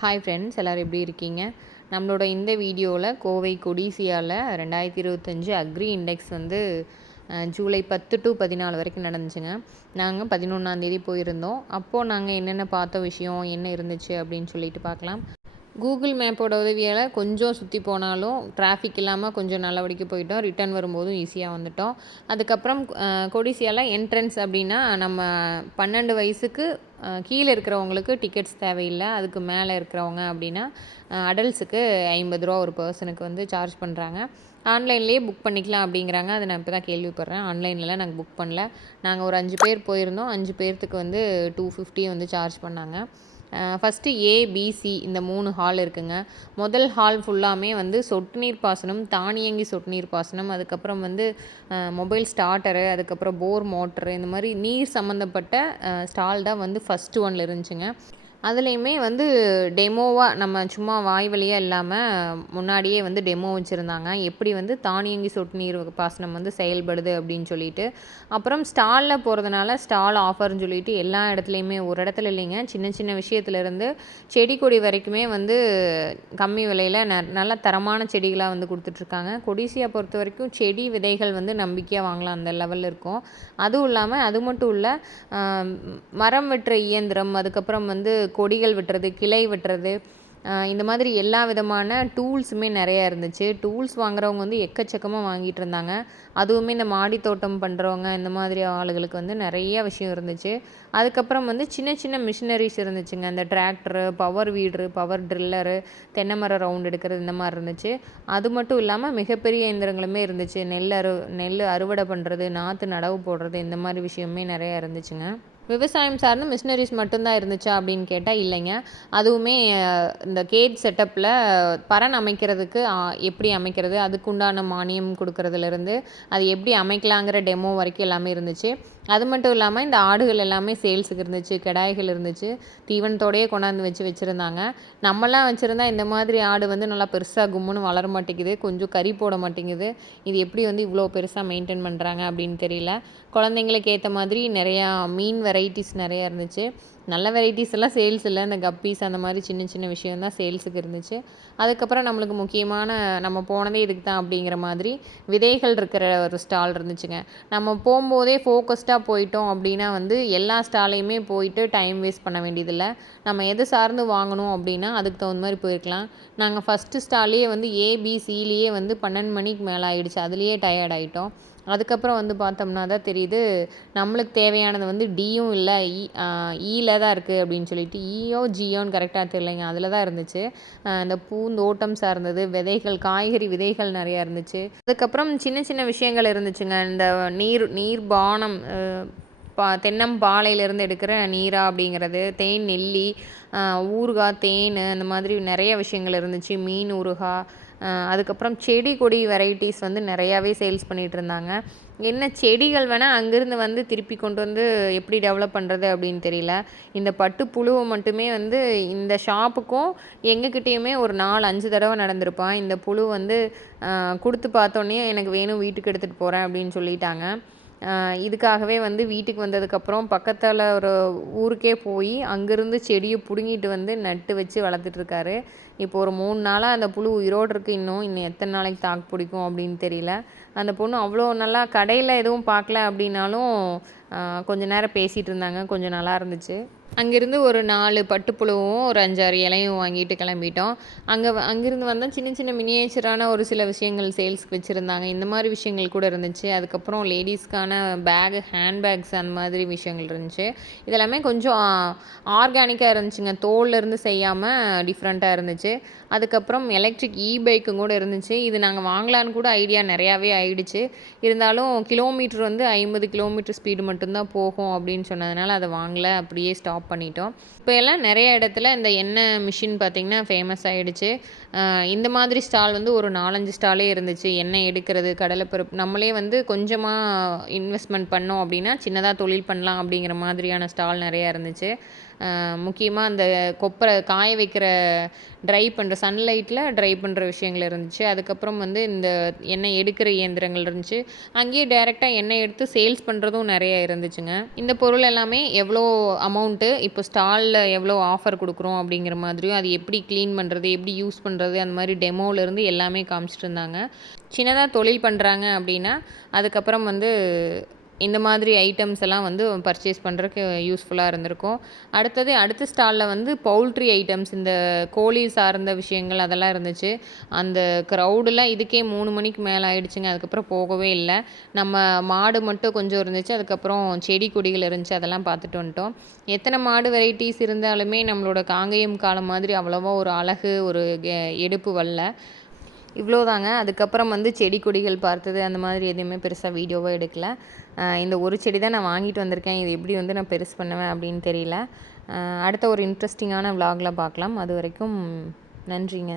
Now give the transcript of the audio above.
Hi friends எல்லோரும் எப்படி இருக்கீங்க? நம்மளோட இந்த வீடியோவில் கோவை கொடிசியாவில் ரெண்டாயிரத்தி இருபத்தஞ்சு அக்ரி இண்டெக்ஸ் வந்து ஜூலை பத்து டு பதினாலு வரைக்கும் நடந்துச்சுங்க. நாங்கள் பதினொன்றாந்தேதி போயிருந்தோம். அப்போது நாங்கள் என்னென்ன பார்த்த விஷயம் என்ன இருந்துச்சு அப்படின்னு சொல்லிட்டு பார்க்கலாம். கூகுள் மேப்போட உதவியால் கொஞ்சம் சுற்றி போனாலும் டிராஃபிக் இல்லாமல் கொஞ்சம் நல்லபடிக்கு போயிட்டோம். ரிட்டர்ன் வரும்போதும் ஈஸியாக வந்துட்டோம். அதுக்கப்புறம் கொடிசியாவில் என்ட்ரன்ஸ் அப்படின்னா நம்ம பன்னெண்டு வயசுக்கு கீழே இருக்கிறவங்களுக்கு டிக்கெட்ஸ் தேவையில்லை. அதுக்கு மேலே இருக்கிறவங்க அப்படின்னா அடல்ட்ஸுக்கு ஐம்பது ரூபா ஒரு பர்சனுக்கு வந்து சார்ஜ் பண்ணுறாங்க ஆன்லைன்லேயே புக் பண்ணிக்கலாம் அப்படிங்கிறாங்க. அதை நான் இப்போ தான் கேள்விப்படுறேன் ஆன்லைன்லாம் நாங்கள் புக் பண்ணல. நாங்கள் ஒரு அஞ்சு பேர் போயிருந்தோம். அஞ்சு பேர்த்துக்கு வந்து டூ ஃபிஃப்டி வந்து சார்ஜ் பண்ணாங்க. ஃபஸ்ட்டு ஏபிசி இந்த மூணு ஹால் இருக்குங்க. முதல் ஹால் ஃபுல்லாமே வந்து சொட்டு நீர் பாசனம் தானியங்கி சொட்டு நீர் பாசனம் அதுக்கப்புறம் வந்து மொபைல் ஸ்டார்டரு அதுக்கப்புறம் போர் மோட்டரு இந்த மாதிரி நீர் சம்மந்தப்பட்ட ஸ்டால் தான் வந்து ஃபஸ்ட்டு ஒன்ல இருந்துச்சுங்க. அதுலேயுமே வந்து டெமோவாக நம்ம சும்மா வாய் வழியாக இல்லாமல் முன்னாடியே வந்து டெமோ வச்சுருந்தாங்க. எப்படி வந்து தானியங்கி சொட்டு நீர் பாசனம் வந்து செயல்படுது அப்படின்னு சொல்லிட்டு. அப்புறம் ஸ்டாலில் போகிறதுனால ஸ்டால் ஆஃபர்னு சொல்லிட்டு எல்லா இடத்துலையுமே ஒரு இடத்துல இல்லைங்க சின்ன சின்ன விஷயத்துலேருந்து செடி கொடி வரைக்குமே வந்து கம்மி விலையில் ந நல்ல தரமான செடிகளாக வந்து கொடுத்துட்ருக்காங்க. கொடிசியா பொறுத்த வரைக்கும் செடி விதைகள் வந்து நம்பிக்கையாக வாங்கலாம் அந்த லெவலில் இருக்கும். அதுவும் இல்லாமல் அது மட்டும் இல்லை மரம் வெட்டுற இயந்திரம் அதுக்கப்புறம் வந்து கொடிகள் வெட்டுறது கிளை வெட்டுறது இந்த மாதிரி எல்லா விதமான டூல்ஸுமே நிறையா இருந்துச்சு. டூல்ஸ் வாங்குறவங்க வந்து எக்கச்சக்கமாக வாங்கிட்டு இருந்தாங்க. அதுவுமே இந்த மாடி தோட்டம் பண்ணுறவங்க இந்த மாதிரி ஆளுகளுக்கு வந்து நிறைய விஷயம் இருந்துச்சு. அதுக்கப்புறம் வந்து சின்ன சின்ன மிஷினரிஸ் இருந்துச்சுங்க. இந்த tractor power weeder power tiller தென்னை மரம் ரவுண்ட் எடுக்கிறது இந்த மாதிரி இருந்துச்சு. அது மட்டும் இல்லாமல் மிகப்பெரிய இயந்திரங்களுமே இருந்துச்சு. நெல் அறு நெல் அறுவடை பண்ணுறது நாற்று நடவு போடுறது இந்த மாதிரி விஷயமே நிறையா இருந்துச்சுங்க. விவசாயம் சார்ந்த மிஷினரிஸ் மட்டும்தான் இருந்துச்சா அப்படின்னு கேட்டால் இல்லைங்க. அதுவுமே இந்த கேட் செட்டப்பில் பரன் அமைக்கிறதுக்கு எப்படி அமைக்கிறது அதுக்குண்டான மானியம் கொடுக்கறதுலேருந்து அது எப்படி அமைக்கலாங்கிற டெமோ வரைக்கும் எல்லாமே இருந்துச்சு. அது மட்டும் இல்லாமல் இந்த ஆடுகள் எல்லாமே சேல்ஸுக்கு இருந்துச்சு கிடாய்கள் இருந்துச்சு தீவனத்தோடையே கொண்டாந்து வச்சு வச்சுருந்தாங்க. நம்மலாம் வச்சுருந்தா இந்த மாதிரி ஆடு வந்து நல்லா பெருசாக கும்முன்னு வளர மாட்டேங்குது கொஞ்சம் கறி போட மாட்டேங்குது. இது எப்படி வந்து இவ்வளோ பெருசாக மெயின்டைன் பண்ணுறாங்க அப்படின்னு தெரியல. குழந்தைங்களுக்கு ஏற்ற மாதிரி நிறையா மீன் வெரைட்டிஸ் நிறையா இருந்துச்சு. நல்ல வெரைட்டிஸ் எல்லாம் சேல்ஸ் இல்லை. இந்த கப்பீஸ் அந்த மாதிரி சின்ன சின்ன விஷயம் தான் சேல்ஸுக்கு இருந்துச்சு. அதுக்கப்புறம் நம்மளுக்கு முக்கியமான நம்ம போனதே இதுக்கு தான் அப்படிங்கிற மாதிரி விதைகள் இருக்கிற ஒரு ஸ்டால் இருந்துச்சுங்க. நம்ம போகும்போதே ஃபோக்கஸ்டாக போயிட்டோம் அப்படின்னா வந்து எல்லா ஸ்டாலையுமே போயிட்டு டைம் வேஸ்ட் பண்ண வேண்டியதில்லை. நம்ம எது சார்ந்து வாங்கணும் அப்படின்னா அதுக்கு தகுந்த மாதிரி போயிருக்கலாம். நாங்கள் ஃபஸ்ட்டு ஸ்டாலே வந்து ஏபிசிலேயே வந்து பன்னெண்டு மணிக்கு மேலே ஆகிடுச்சு அதுலேயே டயர்ட் ஆகிட்டோம் அதுக்கப்புறம் வந்து பார்த்தோம்னா தான் தெரியுது நம்மளுக்கு தேவையானது வந்து டியும் இல்லை e, இ ஈல e தான் இருக்குது அப்படின்னு சொல்லிட்டு e ஈயோ ஜியோன்னு கரெக்டாக தெரியலைங்க. அதில் தான் இருந்துச்சு. இந்த பூந்தோட்டம் சார்ந்தது விதைகள் காய்கறி விதைகள் நிறையா இருந்துச்சு. அதுக்கப்புறம் சின்ன சின்ன விஷயங்கள் இருந்துச்சுங்க. இந்த நீர் நீர் பானம் பா தென்னம்பாலையிலேருந்து எடுக்கிற நீரா அப்படிங்கிறது தேன் நெல்லி ஊறுகாய் தேன் இந்த மாதிரி நிறைய விஷயங்கள் இருந்துச்சு. மீன் ஊறுகாய் அதுக்கப்புறம் செடி கொடி வெரைட்டிஸ் வந்து நிறையாவே சேல்ஸ் பண்ணிகிட்டு இருந்தாங்க. என்ன செடிகள் வேணால் அங்கேருந்து வந்து திருப்பி கொண்டு வந்து எப்படி டெவலப் பண்ணுறது அப்படின்னு தெரியல. இந்த பட்டு புழுவை மட்டுமே வந்து இந்த ஷாப்புக்கும் எங்ககிட்டேயுமே ஒரு நாலு அஞ்சு தடவை நடந்திருப்பான் இந்த புழு வந்து கொடுத்து பார்த்தோன்னே எனக்கு வேணும் வீட்டுக்கு எடுத்துகிட்டு போகிறேன் அப்படின்னு சொல்லிட்டாங்க. இதுக்காகவே வந்து வீட்டுக்கு வந்ததுக்கப்புறம் பக்கத்தில் ஒரு ஊருக்கே போய் அங்கேருந்து செடியை பிடுங்கிட்டு வந்து நட்டு வச்சு வளர்த்துட்ருக்காரு இப்போ ஒரு மூணு நாளாக அந்த புழு உயிரோடு இருக்குது இன்னும் இன்னும் எத்தனை நாளைக்கு தாக்கு பிடிக்கும் அப்படின்னு தெரியல. அந்த பொண்ணு அவ்வளோ நல்லா கடையில் எதுவும் பார்க்கல அப்படின்னாலும் கொஞ்ச நேரம் பேசிகிட்டு இருந்தாங்க. கொஞ்சம் நல்லா இருந்துச்சு. அங்கேருந்து ஒரு நாலு பட்டுப்புழுவும் ஒரு அஞ்சாறு இலையும் வாங்கிட்டு கிளம்பிட்டோம். அங்கே அங்கேருந்து வந்தால் சின்ன சின்ன மினியேச்சரான ஒரு சில விஷயங்கள் சேல்ஸ்க்கு வச்சுருந்தாங்க. இந்த மாதிரி விஷயங்கள் கூட இருந்துச்சு. அதுக்கப்புறம் லேடிஸ்க்கான பேகு ஹேண்ட்பேக்ஸ் அந்த மாதிரி விஷயங்கள் இருந்துச்சு. இதெல்லாமே கொஞ்சம் ஆர்கானிக்காக இருந்துச்சுங்க. தோல்லேருந்து செய்யாமல் டிஃப்ரெண்ட்டாக இருந்துச்சு. அதுக்கப்புறம் எலக்ட்ரிக் இ பைக்கும் கூட இருந்துச்சு. இது நாங்கள் வாங்கலான்னு கூட ஐடியா நிறையாவே ஆயிடுச்சு. இருந்தாலும் கிலோமீட்டர் வந்து ஐம்பது கிலோமீட்டர் ஸ்பீடு மட்டும்தான் போகும் அப்படின்னு சொன்னதுனால அதை வாங்கல. அப்படியே ஸ்டாப் பண்ணிட்டோம். இப்போ எல்லாம் நிறைய இடத்துல இந்த எண்ணெய் மிஷின் பார்த்திங்கன்னா ஃபேமஸ் ஆகிடுச்சு இந்த மாதிரி ஸ்டால் வந்து ஒரு நாலஞ்சு ஸ்டாலே இருந்துச்சு. எண்ணெய் எடுக்கிறது கடலைப்பருப்பு நம்மளே வந்து கொஞ்சமாக இன்வெஸ்ட்மெண்ட் பண்ணோம் அப்படின்னா சின்னதாக தொழில் பண்ணலாம் அப்படிங்கிற மாதிரியான ஸ்டால் நிறையா இருந்துச்சு. முக்கியமாக அந்த கொப்பரை காய வைக்கிற ட்ரை பண்ணுற சன்லைட்டில் ட்ரை பண்ணுற விஷயங்கள் இருந்துச்சு. அதுக்கப்புறம் வந்து இந்த எண்ணெய் எடுக்கிற இயந்திரங்கள் இருந்துச்சு. அங்கேயே டேரெக்டாக எண்ணெய் எடுத்து சேல்ஸ் பண்ணுறதும் நிறைய இருந்துச்சுங்க. இந்த பொருள் எல்லாமே எவ்வளோ அமௌண்ட்டு இப்போ ஸ்டாலில் எவ்வளோ ஆஃபர் கொடுக்குறோம் அப்படிங்கிற மாதிரியும் அது எப்படி க்ளீன் பண்ணுறது எப்படி யூஸ் பண்ணுறது அந்த மாதிரி டெமோலேருந்து எல்லாமே காமிச்சிட்டு இருந்தாங்க. சின்னதாக தொழில் பண்ணுறாங்க அப்படின்னா அதுக்கப்புறம் வந்து இந்த மாதிரி ஐட்டம்ஸ் எல்லாம் வந்து பர்ச்சேஸ் பண்ணுறதுக்கு யூஸ்ஃபுல்லாக இருந்திருக்கும். அடுத்தது அடுத்த ஸ்டாலில் வந்து பவுல்ட்ரி ஐட்டம்ஸ் இந்த கோழி சார்ந்த விஷயங்கள் அதெல்லாம் இருந்துச்சு. அந்த க்ரௌடெலாம் இதுக்கே மூணு மணிக்கு மேலே ஆயிடுச்சுங்க. அதுக்கப்புறம் போகவே இல்லை. நம்ம மாடு மட்டும் கொஞ்சம் இருந்துச்சு. அதுக்கப்புறம் செடி கொடிகள் இருந்துச்சு. அதெல்லாம் பார்த்துட்டு வந்துட்டோம். எத்தனை மாடு வெரைட்டிஸ் இருந்தாலுமே நம்மளோட காங்கேயம் காலம் மாதிரி அவ்வளோவா ஒரு அழகு ஒரு எடுப்பு வரல. இவ்வளோதாங்க. அதுக்கப்புறம் வந்து செடி கொடிகள் பார்த்தது அந்த மாதிரி எதுவுமே பெருசாக வீடியோவாக எடுக்கல. இந்த ஒரு செடி தான் நான் வாங்கிட்டு வந்திருக்கேன். இது எப்படி வந்து நான் பெருசு பண்ணுவேன் அப்படின்னு தெரியல. அடுத்த ஒரு இன்ட்ரெஸ்டிங்கான விலாகில் பார்க்கலாம். அது வரைக்கும் நன்றிங்க.